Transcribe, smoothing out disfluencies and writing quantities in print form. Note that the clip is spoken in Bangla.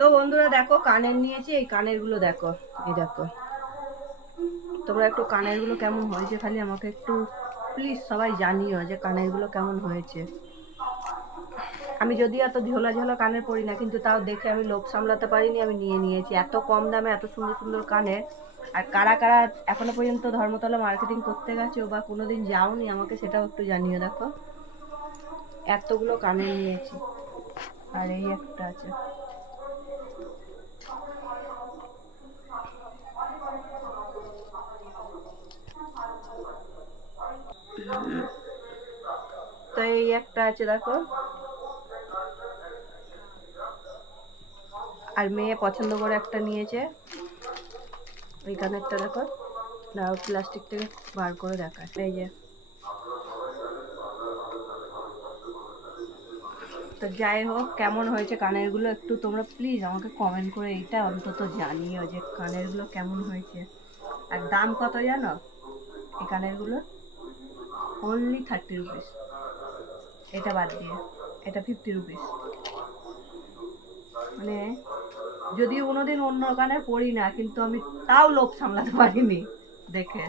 তো বন্ধুরা দেখো কানের নিয়েছি, এই কানেরগুলো দেখো, এই দেখো তোমরা একটু কানেরগুলো কেমন হয়েছে খালি আমাকে একটু প্লিজ সবাই জানিও যে কানেরগুলো কেমন হয়েছে। আমি যদি এত ঝোলা ঝোলা কানের পরি না, কিন্তু তাও দেখে আমি লোভ সামলাতে পারিনি, আমি নিয়ে নিয়েছি এত কম দামে এত সুন্দর সুন্দর কানের। আর কারা কারা এখনো পর্যন্ত ধর্মতলা মার্কেটিং করতে গেছো বা কোনোদিন যাওনি আমাকে সেটাও একটু জানিও। দেখো এতগুলো কানের নিয়েছি, আর এই একটা আছে। তো এই একটা আছে দেখো, আর মেয়ে পছন্দ করে একটা নিয়েছে এই কানেরটা দেখো, দাও প্লাস্টিক থেকে বার করে দেখায়, এই যে। তো যাই হোক কেমন হয়েছে কানেরগুলো একটু তোমরা প্লিজ আমাকে কমেন্ট করে এইটা অন্তত জানিও যে কানেরগুলো কেমন হয়েছে। আর দাম কত জানো এই কানেরগুলো? অনলি 30 রুপিস, এটা বাদ দিয়ে এটা 50 রুপিস। মানে যদিও কোনোদিন অন্য কানে পড়ি না, কিন্তু আমি তাও লোভ সামলাতে পারিনি দেখে।